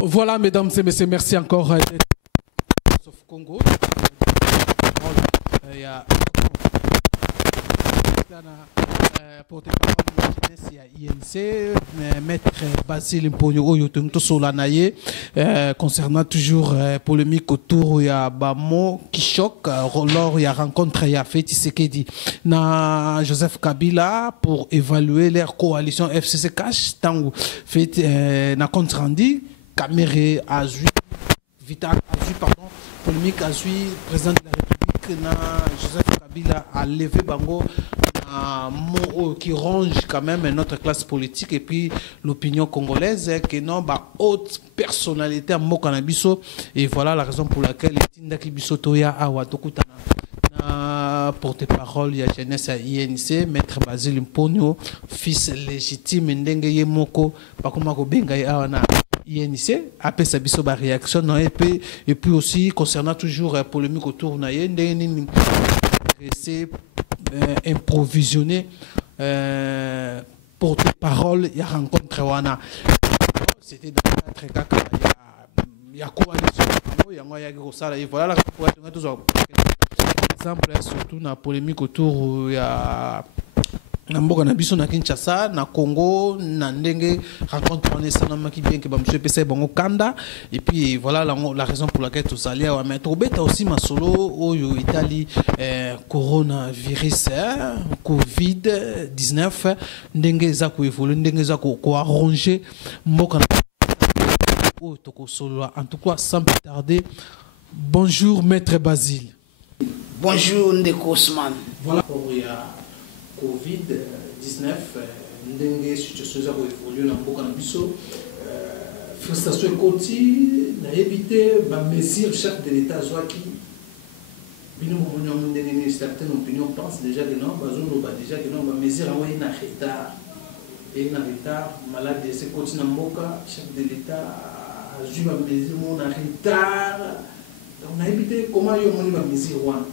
Voilà, mesdames et messieurs, merci encore d'être Sauf Congo. Il y a porte-parole de la jeunesse, INC, maître Basile Mponyo Oyotunto Solanaye, concernant toujours polémique autour de Bamo qui choque lors il y a rencontre il y a fait Tshisekedi na Joseph Kabila pour évaluer leur coalition FCC Cash tango fait na compte rendu Caméré Azui Vital Azui pardon polémique Azui président de la République na Joseph Kabila a levé bango un mot qui ronge quand même notre classe politique et puis l'opinion congolaise que non bah haute personnalité à Mokanabiso et voilà la raison pour laquelle Tindaki Bisotoya Awa Tokutana porte-parole ya jeunesse à INC maître Basile Mponyo fils légitime ndenge yemoko bakoma ko benga ya na INC après sa biso ba réaction non et puis aussi concernant toujours polémique autour na ndenge c'est improvisionné porte-parole il y a rencontre wana c'était dans le cadre il y a coalition il y a et voilà la toujours exemple surtout na polémique autour il y a na mboka na biso na Kinshasa na Congo na ndenge rencontre on est ça qui bien que ba monsieur PC bango kanda et puis voilà la raison pour laquelle tous allés à mettre beta aussi ma solo oyo Italie coronavirus Covid 19 ndenge za ko évoluer ndenge za ko arranger mboka o toko solo en tout cas sans plus tarder bonjour maître Basile. Bonjour Ndeko Osman. Voilà pour il y a Covid-19, ndenge situation za ko évoluer na mboka na biso frustration côté na éviter ba mesure chef de l'état zwaki bino mo ndenge ni certaines opinions pensent déjà que non bazono ba déjà que non ba mesure en na retard malade c'est côté na mboka chef de l'état a ba mesure mo na retard on a évité comment yo moni ba mesure wana.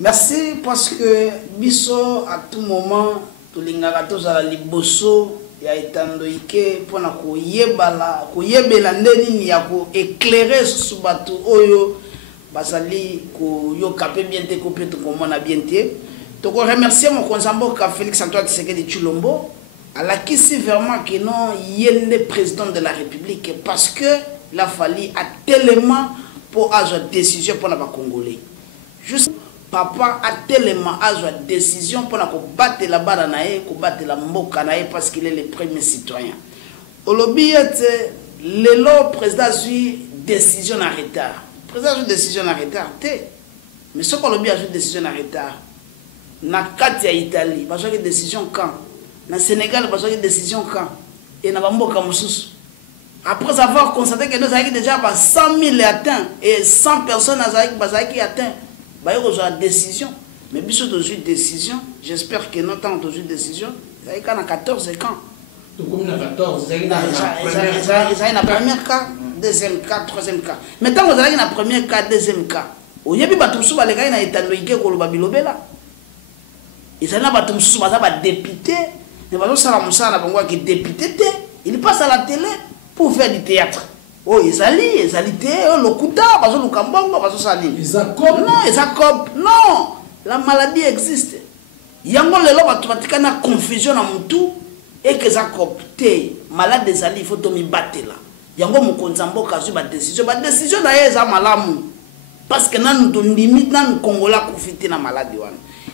Merci parce que biso à tout moment tulingaka tozala liboso ya etandoike pona ko yebela ndeni ya ko éclairer sur bato oyo basali ko yo capé bien te ko peut komona bien te to ko remercier mon konzamboka Félix Antoine Tshisekedi Tshilombo à la kisi vraiment que non yende président de la République parce que la fallu a tellement pour avoir décision pour les Congolais. Juste papa a tellement avoir décision pour battre la barre pour battre la mboka parce qu'il est le premier citoyen. Au lobby le président a eu décision en retard. Le président a eu décision en retard. Mais ce qu'on lobby a eu décision en retard. Na Katia Italie, il a eu décision quand? Na Sénégal, il a eu décision quand? Et na mboka mususu. Après avoir constaté que nous avons déjà 100 000 atteints et 100 personnes qui atteintent, il y a une décision. Mais si vous avez une décision, j'espère que nous avons une décision. Vous avez 14 camps. Vous avez 14 Vous avez un premier cas, deuxième cas, troisième cas. Maintenant, vous avez un premier cas, deuxième cas. Vous avez un député. Il passe à la télé pour faire du théâtre. Oh, ils allaient le Kuta, le Kambongo, non, la maladie existe. Il y a une confusion dans tout et que ça copte. Malade des alliés, il faut me battre là. Il y a une décision. La décision d'ailleurs est malamu. Parce que nous avons limite dans le Congolais qui profiter de la maladie.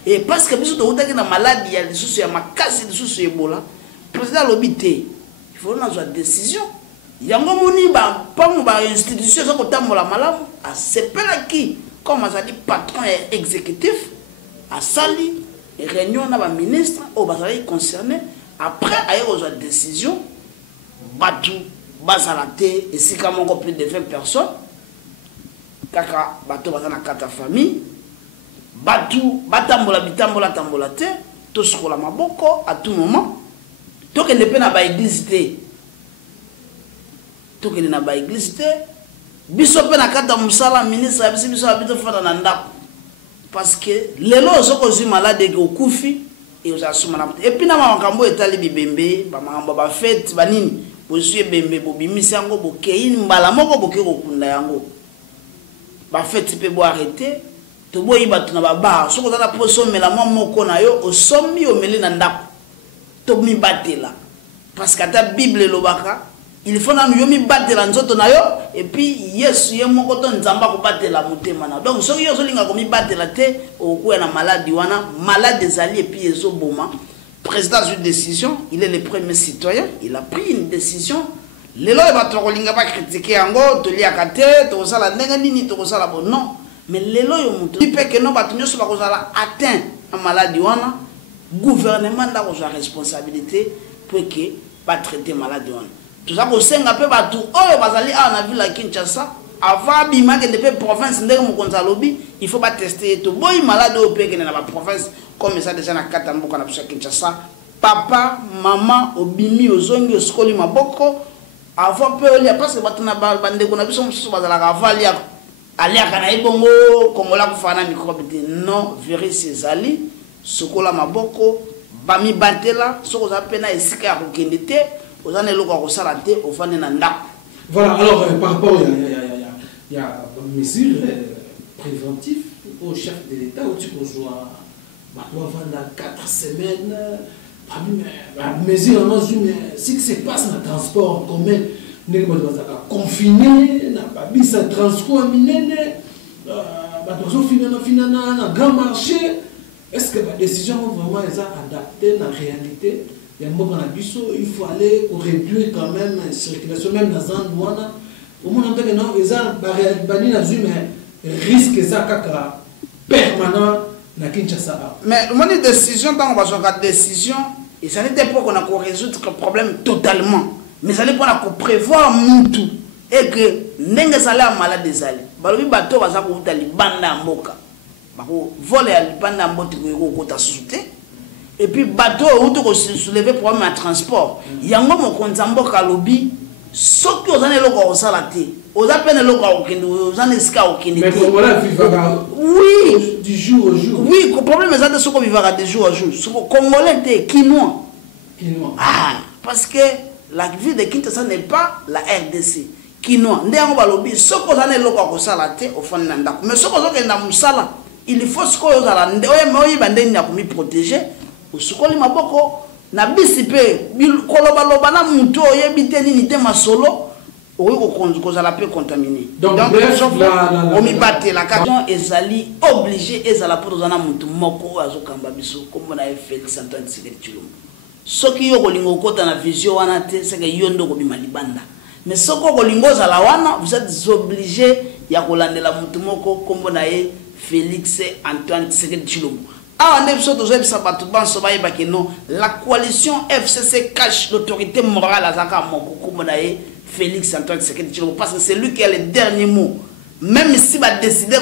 Et parce que nous avons une maladie, il y a des soucis, il y a des soucis, Ebola. Le président l'a dit. Il faut une décision. Il y a une institution qui a qui, comme dit patron et exécutif, a sali et réunion avec le ministre ou les concernés. Après, il y a une décision. Batou, Bazalate, et si comme encore plus de 20 personnes, Kaka, Batou, Bazana, 4 familles, Batou, Batambola, Bitambola, Tambolate, tout ce qu'on a maboko à tout moment. Donc, il ne peut pas exister. Tout qu'il n'a pas existé. Biso pe na kata musala ministre biso habite fana na ndako. Parce que les lois sont malades au koufi et aux assumana. Et puis na makambo etali bibembe, ba makambo ba fête banini. bosuye bembe bobimisi yango bokei mbala moko boke kokunda yango bafeti mpe bo arrêté toboyi bato na babar soki oza na poso omela mwa moko na yo osomi omeli na ndako tomibatela parce que ata bible elobaka il faut nanu yo mibatela nzoto na yo et puis yesu ye moko to nzambe akobatela motema na donc soki yo ozolinga komibatela te okokuya na maladi wana malade ezali et puis ezoboma président a eu une décision il est le premier citoyen il a pris une décision lelo e bato kolinga ba critiquer yango toliaka te tokosala ndenge nini tokosala bo non mais lelo yo mutu peke no bato nyonso bakozala atteint na maladi wana gouvernement nda kozwa responsabilité pour que ba traiter maladi wana tout ça kosenga pe bato oyo bazali a na ville ya Kinshasa avant bimake de pe province ndenge mokonzi alobi il faut ba tester to boy malade oyo peke na ba province comme ça déjà na kata mboka na biso Kinshasa papa maman obimi ozongi oskoli maboko avant peu olia parce que bato na bandeko na biso mosusu bazalaka avali aliaka na ebongo kongola kufana microbe te non virus ezali sokola maboko bami batela soko za pena esika ya kokende te ozana eloko ya kosala te ofane na ndako. Voilà, alors par rapport il y a mesures préventives au chef de l'État où tu peux jouer pendant 4 semaines parmi mesures ce qui se passe dans le transport commun n'est pas confiné n'a pas bis à transport minene na grand marché. Est-ce que la décision vraiment est adaptée à la réalité? Il y a un moment il faut aller pour réduire quand même la circulation, même dans un endroit. Au moment où non, il y a un risque permanent na Kinshasa. Mais une décision, dans une décision, et ça n'était pas qu'on a résoudre le problème totalement. Mais ça n'est pas qu'on prévoit tout. Et que n'engue ça là malade des alliés. Balobi bateau va s'accourir dans les bandes à Moka. Voler à l'Ibanda Mbote Kota Souté. Et puis, bateau, où tu soulever problème à transport. Il y a un moment qu'on a lobby, sauf que vous avez le droit au salaté. Vous avez le droit au Kendo, vous avez le droit au Kendo. Mais comment la vie va du jour au jour? Oui, le problème est que ce qu'on vivra de jour au jour. Ce Congolais est quinois. Ah, parce que la vie de Kinshasa n'est pas la RDC. Quinois. Ndé on va lobby, ce qu'on a le droit au salaté, au fond de l'anda. Mais ce qu'on a le droit il faut ce qu'on a le protéger. Usukoli maboko na bisipe kolobaloba na muto yebite nini te masolo oyo kozala pe contaminé. Donc on mi batté la question ezali obligé ezala pour zana mutu moko azokamba biso comme na Félix Antoine Tshisekedi Tshilombo. Soki yo kolingo kota na vision wana te c'est que yondo ko bima libanda. Mais soko kolingo zala wana vous êtes obligé ya kolandela mutu moko comme na Félix Antoine Tshisekedi Tshilombo. La coalition FCC cache l'autorité morale à Zaka Mokokumonae, Félix Antoine Tshisekedi Tshilombo, parce que c'est lui qui a le dernier mot. Même si va décider,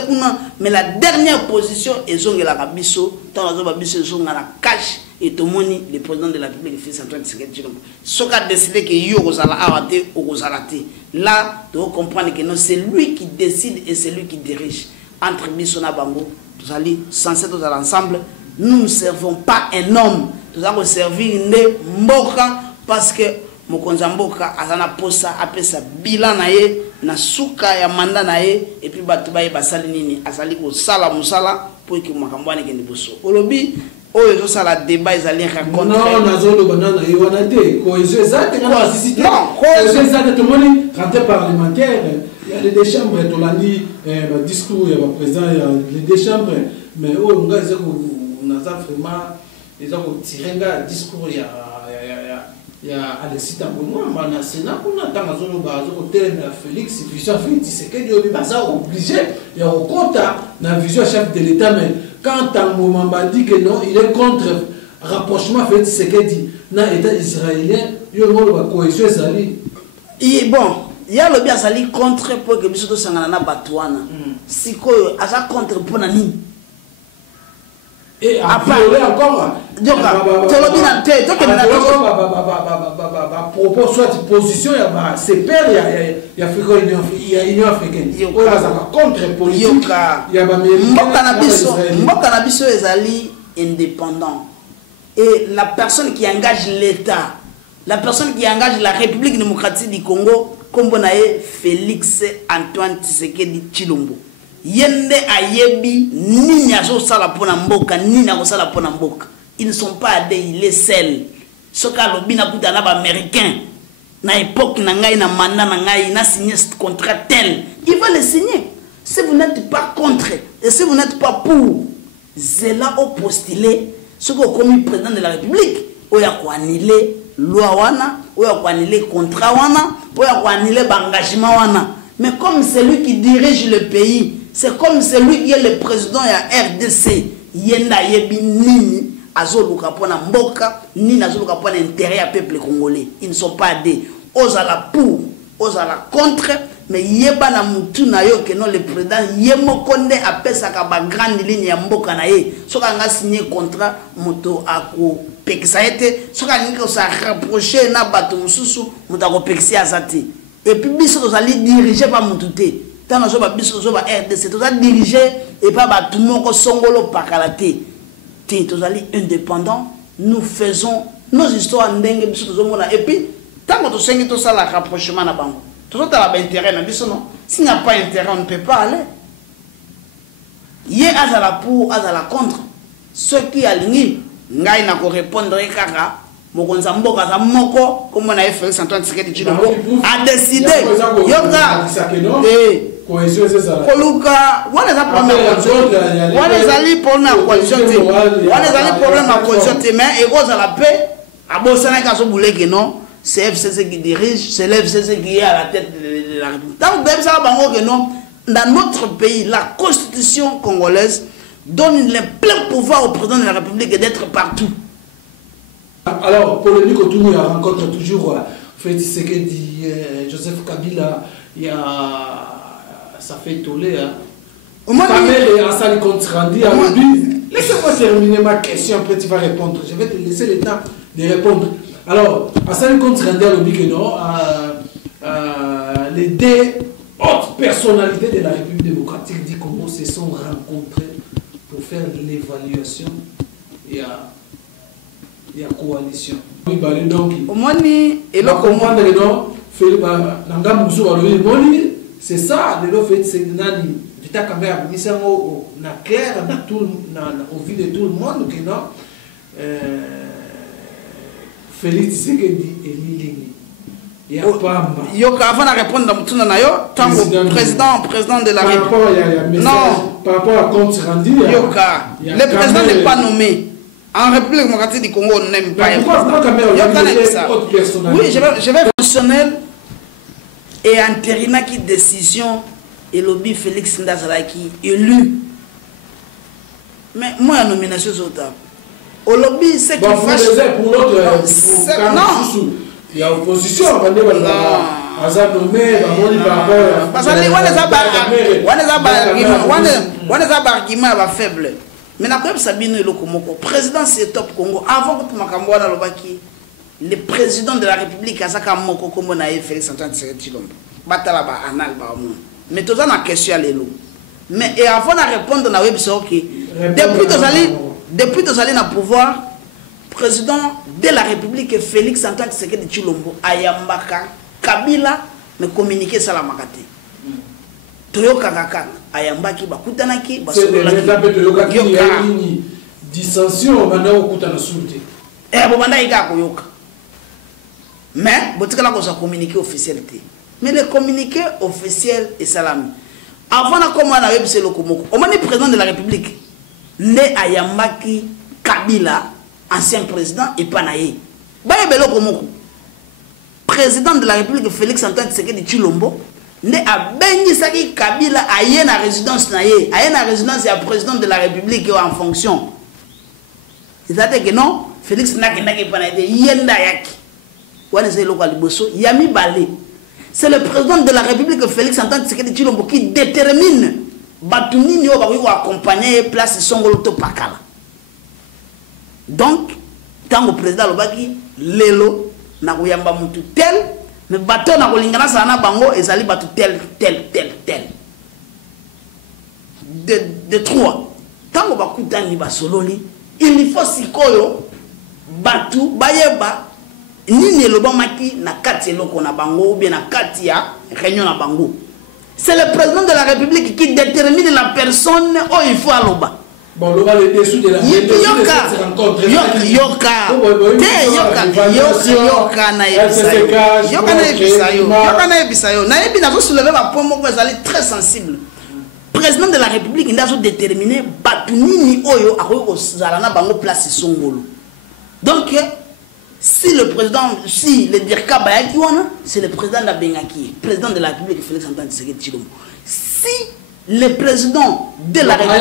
mais la dernière position est Zongela Rabiso, tant que Rabiso Zongala cache et Tomoni, le président de la République, Félix Antoine Tshisekedi Tshilombo. Ce qui a décidé que Yogozala a raté ou Gozalate. Là, tu dois comprendre que c'est lui qui décide et c'est lui qui dirige. Entre Bissona Bango, nous allons censés tous ensemble. Nous ne servons pas un homme. Nous allons servir une mboka parce que Mokonza Mboka azana posa apesa bilan nae na suka ya manda nae et puis batubaye basali nini azali ko sala musala pour que makambwane kende boso. Olobi oyo zo sala débat ezali rencontre. Non, nazolo banana yonate cohésion exacte quand on assiste. Non, cohésion exacte tout le monde rentré parlementaire. Il y a les deux chambres, tu l'as dit, discours, il y a le président, il y a les deux chambres, mais on a vraiment, ils ont tiré un discours, il y a Alexis Tamboumoua, mais le Sénat, on a Félix, Félix, c'est qu'il y a obligé, il y a un compte dans la vision chef de l'État, mais quand Tamboumoua dit que non, il est contre rapprochement, Félix, c'est qu'il dit, dans l'État israélien, il y a une cohésion, et bon. Il y a le bien sali contre pour que biso to sangana na batwana sikoyo asa contre pour nani et après encore donc tolobi na te to ke na propos soit position ya c'est père ya Union africaine o la contre politique ya ba mboka na biso ezali indépendant et la personne qui engage l'état la personne qui engage la République démocratique du Congo, comme on a Félix Antoine Tshisekedi Tshilombo. Yende ayebi ni nyazo sala pona mboka ni na sala pona mboka. Ils ne sont pas adé, il est seul. Ce cas lobi na kuta na ba américain. Na époque na ngai na mandat na ngai na signé ce contrat tel. Il va le signer. Si vous n'êtes pas contre et si vous n'êtes pas pour, c'est là au postulé ce que comme président de la République, oya ko annuler loi wana, oya ko annuler contrat wana, oya ko annuler engagement wana. Mais comme c'est lui qui dirige le pays, c'est comme celui qui est le président de la RDC, yenda yebi nini azoluka pona mboka, ni azoluka pona intérêt à peuple congolais. Ils ne sont pas des ozala pour, ozala contre, mais yeba na mutu na yo que non le président yemo konde apesa ka ba grande ligne ya mboka na ye. Soka nga signé contrat moto ako pekisa ete, soka nga sa rapprocher na bato mususu moto ako pekisa azati. Et puis biso tozali dirigé par mututé. Tant que nous biso zo ba RDC tozali dirigé et pas ba tout moko songolo pakalate. Té tozali indépendant, nous faisons nos histoires ndenge biso tozomona et puis tant que tosengi to sala rapprochement na bango. Tout ça a intérêt, non? S'il n'y a pas intérêt, on ne peut pas aller. Yé azala pour, azala contre. Ceux qui alignent, ngai na ko répondre kaka, mokonza mboka za moko, comme on a fait Félix-Antoine Tshisekedi Tshilombo, a décidé. Yoka, cohésion c'est ça. Koluka, on les a problème à cohésion. On les a li problème à cohésion. On les a li problème à cohésion. Mais et rose à la paix, à Bossana kaso boulé que non. C'est FCC qui dirige, c'est l'FCC qui est à la tête de la République. Tant que ça va non, dans notre pays, la constitution congolaise donne le plein pouvoir au président de la République d'être partout. Alors, polémique autour, il y a rencontre toujours Félix Tshisekedi, Joseph Kabila, il y a ça fait toller. Kamel et Assali Kontrandi à Mobi. Laissez-moi terminer ma question, après tu vas répondre. Je vais te laisser le temps de répondre. Alors, Assali Kontrandi à Mobi, les deux hautes personnalités de la République démocratique du Congo se sont rencontrées pour faire l'évaluation et la coalition. Donc, c'est ça, le fait c'est nani vita caméra misango na clair na tout au vu de tout le monde que non Félix Tshisekedi Elilini ya pamba yo avant de répondre dans tuna na yo tant président de la République non par rapport à compte rendu le président n'est pas nommé en République démocratique du Congo, on n'aime pas. Oui, je vais fonctionnel et entériner qui décision et lobby Félix Ndazalaki élu. Mais moi, la nomination c'est autant. Au lobby, c'est qu'il fâche. Pour l'autre, non. Il y a opposition. Faible. Mais quand même Sabino Lokomoko, président c'est top Congo. Avant que Makamboana Lobaki, le président de la République Azaka Moko comme on a fait Félix-Antoine Tshilombo. Batalaba anal ba mon. Mais tout ça na question à l'élo. Mais et avant de répondre na web ok. Depuis que na pouvoir, président de la République Félix-Antoine Tshilombo ayambaka Kabila me communiquer ça la makate. Toyoka kaka ayambaki bakutanaki basololaki dissension banda okutana sulté bo banda ika koyoka mais botikala ko sa communiqué officialité mais le communiqué officiel est salami avant na comment na web c'est le komoko au mani président de la République ne ayambaki Kabila ancien président et panaye ba yebelo komoko président de la République Félix-Antoine Tshisekedi Tshilombo ne a bénisaki Kabila aye na résidence na ye aye na résidence ya président de la République en fonction. C'est-à-dire que non Félix nakendaki pana ete yenda yaki wana c'est lokali boso yami balé. C'est le président de la République Félix-Antoine Tshisekedi Tshilombo qui détermine batu nini o bakoki accompagner place songolo to pakala. Donc tant que président lobaki lelo na kuyamba mutu tel mais bateau na kolingana sana bango ezali batu tel de trois tango bakutani basololi il faut sikoyo batu bayeba nini lobamaki na kati eloko na bango ou bien na kati ya réunion na bango. C'est le président de la République qui détermine la personne où il faut aloba. Bon, le va les dessous de la rencontre. Très sensible. Président de la République, il a déterminé Batunini Oyo a Zalana Bango place Songolo. Donc, si le président, si le Dirka Bayakiwana, c'est le président de la Bengaki, président de la République Félix Antoine Tshisekedi Tshilombo. Si le président de la République,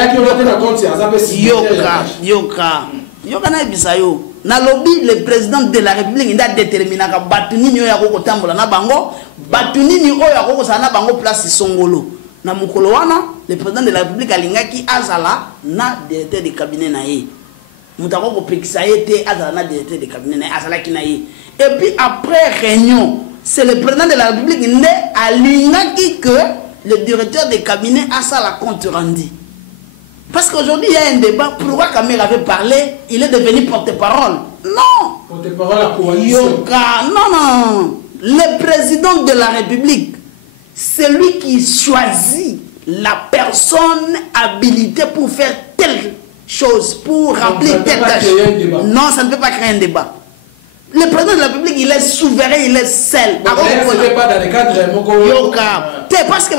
Yoka na bisayo, na lobby le président de la République il a déterminé que Batunini Oyo a Tambola na Bango, Batunini Oyo a Zalana Bango place Songolo. Na mukolo wana le président de la République alingaki azala na directeur de cabinet na ye mutako ko pekisa yete azala na directeur de cabinet na azala ki na ye. Et puis après réunion c'est le président de la République ne alingaki que le directeur de cabinet a ça la compte rendu. Parce qu'aujourd'hui il y a un débat. Pourquoi Kamel avait parlé, il est devenu porte-parole? Non, porte-parole à coalition. Yoka, non. Le président de la République, c'est lui qui choisit la personne habilitée pour faire telle chose, pour remplir telle tâche. Non, ça ne peut pas créer un débat. Le président de la République, il est souverain, il est seul. Donc, ce n'est pas dans le cadre de parce que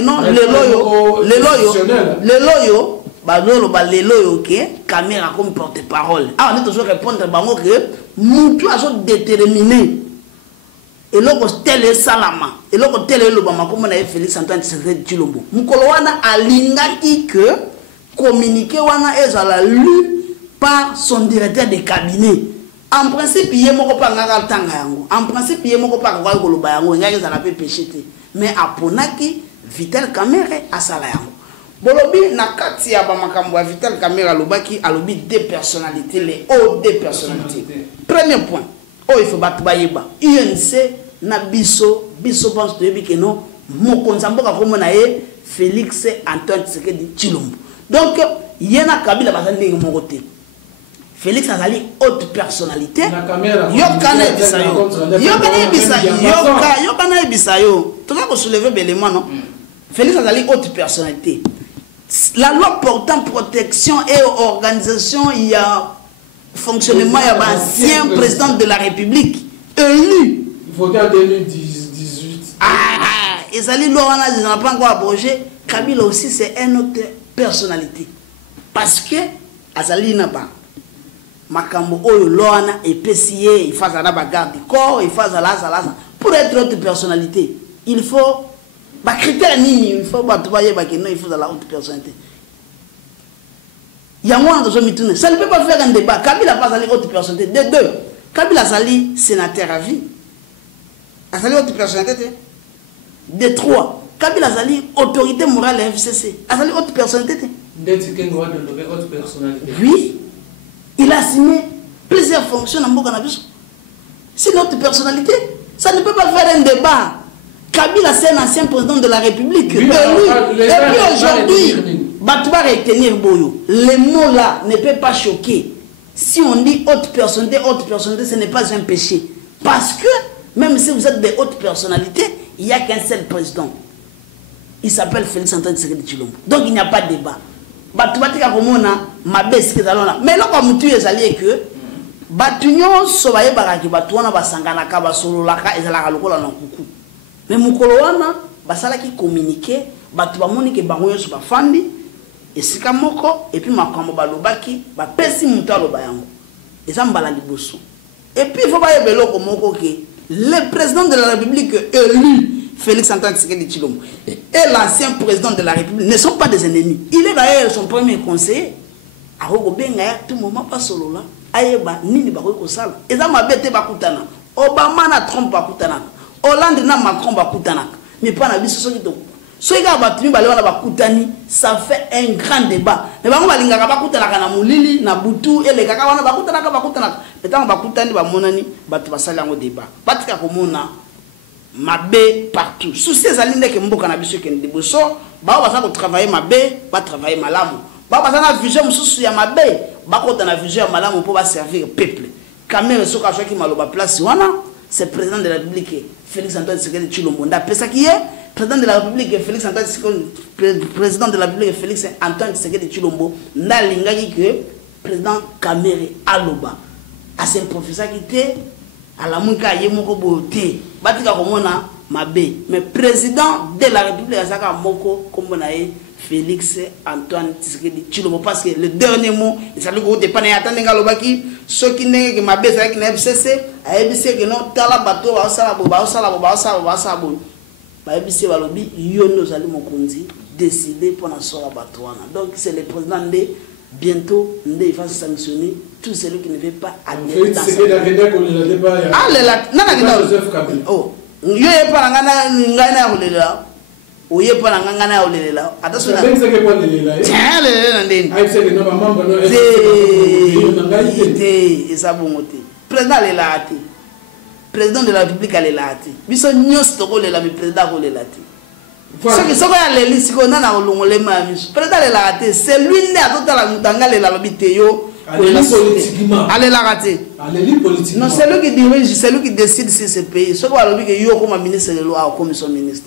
non, le loyo, caméra comme porte-parole. Ah, on est toujours répondre que nous avons déterminé. Et là, tel salama. Et là, tel est le bama comme on a Félix Antoine Tshisekedi Tshilombo. Mukolo wana alingaki que communiqué wana ezala lu par son directeur de cabinet. En principe, il y a moko pa ngaka tanga yango. En principe, il y a moko pa kwa koloba yango ngaki ezala pe péché. Mais aponaki Vital Kamerhe asala yango. Bolobi na kati ya ba makambo ya Vital Kamerhe alobaki alobi deux personnalités, les hautes deux personnalités. Premier point. Oh, il faut battre Bayeba. UNC, na biso pense que non, mon konzamboka comme na Félix Antoine Tshisekedi Tshilombo. Donc, il y a un Kabila bazali mon côté. Félix Azali haute personnalité. Yokana Bisayo. Tu vas soulever l'élément, non? Félix Azali haute personnalité. La loi portant protection et organisation, il y a fonctionnement, il y a un ancien président de la République élu. Il faut en 2018. Et ça dit, ils n'ont pas encore abrogé. Kabila aussi, c'est une autre personnalité. Parce que, Azali n'a pas. Makambo Oyo Loana et PCA, il faut à la bagarre du corps, il faut à la. Pour être autre personnalité, il faut. Critère nini, il faut il faut à la haute personnalité. Il y a moins de gens. Ça ne peut pas faire un débat. Kabila n'a pas allé haute personnalité. De deux, Kabila Zali, sénateur à vie. Azali haute personnalité. De trois, Kabila Zali, autorité morale à FCC. Azali haute personnalité. Oui, il a signé plusieurs fonctions dans Bokanabis. C'est notre personnalité. Ça ne peut pas faire un débat. Kabila, c'est un ancien président de la République. Oui, et puis aujourd'hui, Batouba retenir Boyo. Les mots là ne peuvent pas choquer. Si on dit haute personnalité, ce n'est pas un péché. Parce que, même si vous êtes des hautes personnalités, il n'y a qu'un seul président. Il s'appelle Félix Antoine Tshisekedi Tshilombo. Donc il n'y a pas de débat. Batouba tika komona mabesi kezalona. Mais là comme tu es allé que Batunyo sobaye baraki batouana basangana ka basololaka ezalaka lokola na kuku. Mais mukolo wana basala ki communiquer batu bamoni ke bango yoso bafandi esika moko et puis makambo balobaki bapesi mutu aloba yango eza mbala liboso. Et puis il faut ba yebelo moko ke le président de la République élu Félix Antoine Tshisekedi Tshilombo et l'ancien président de la République ne sont pas des ennemis. Il est d'ailleurs son premier conseiller. Aroko benga ya tout moment pas solo là ayeba nini ba ko sala eza mabete bakutana Obama na Trump bakutana Hollande na Macron bakutana mais pas na biso soki to soki ka batumi bale wana bakutani ça fait un grand débat mais bango balingaka bakutana kana mulili na butu ele kaka wana bakutana etango bakutani ba monani batu basala ngo débat batika komona mabe partout souci ezali ndeke mboka na biso ke ndiboso ba ba sa ko travailler mabe ba travailler malamu ba ba sa na vision mususu ya mabe ba ko na vision ya malamu pour ba servir peuple Kamere soka choki maloba place wana, c'est président de la République Félix Antoine Tshisekedi Tshilombo. D'après ça qui est président de la République Félix Antoine Tshisekedi Tshilombo, n'a lingaki que président Kamere aloba. À ce professeur qui était à la mouika yemoko boté, batika komona mabe, mais président de la République Azaka Moko kombonae Félix Antoine Tshisekedi Tshilombo, parce que le dernier mot, il s'agit de pas attendre ngalobaki, ceux qui n'est que mabe c'est qui n'est FCC, a ebissé que non tala bateau ba osala ba ebissé balobi yono zali mokonzi décider pour na sora bateau wana. Donc c'est le président de bientôt il va sanctionner tout celui qui ne veut pas adhérer dans ça. Oh, yo e pa ngana ngana olela. Oye pa ngana olela. Attention. Tiens le ndeni. Ai c'est que no mambo no et ça bongote. Président le lati. Président de la République ale lati. Biso nyos to ko lela mi président ko lela ti. Ce qui sont les listes qu'on a dans le président de la raté, c'est lui qui a tout à la moutanga les labiteyo. Allez la rater. Non, c'est lui qui dirige, c'est lui qui décide si ce pays. Ce qu'on a dit que yo comme ministre de loi ou comme son ministre.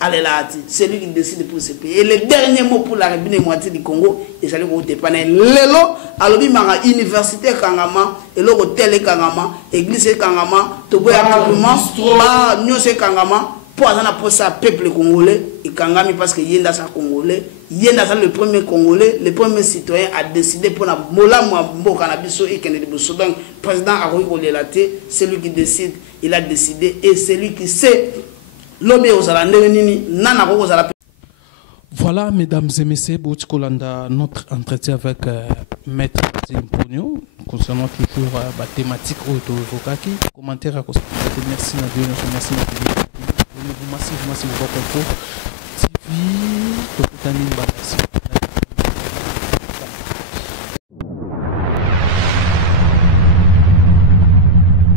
Allez la rater. C'est lui qui décide pour ce pays. Et le dernier mot pour la République moitié du Congo, et c'est lui qui dépend. Lelo, alors il m'a université Kangama, et l'hôtel Kangama, église Kangama, Toboya Kangama, Nyose Kangama. Pour ça, peuple congolais, et Kangami parce que Yenda sa congolais, Yenda sa le premier congolais, le premier citoyen a décidé pour la mola mo cannabis et Kenediboso. Donc, président Aroui Olelaté, c'est lui qui décide, il a décidé et c'est lui qui sait l'obé aux alandénini, nana aux ala. Voilà, mesdames et messieurs, notre entretien avec Maître Zimpogno concernant toujours la thématique auto-evocaki. Commentaire à cause de merci Nadio, merci Nadio. Vous massivement, si vous voulez, TV,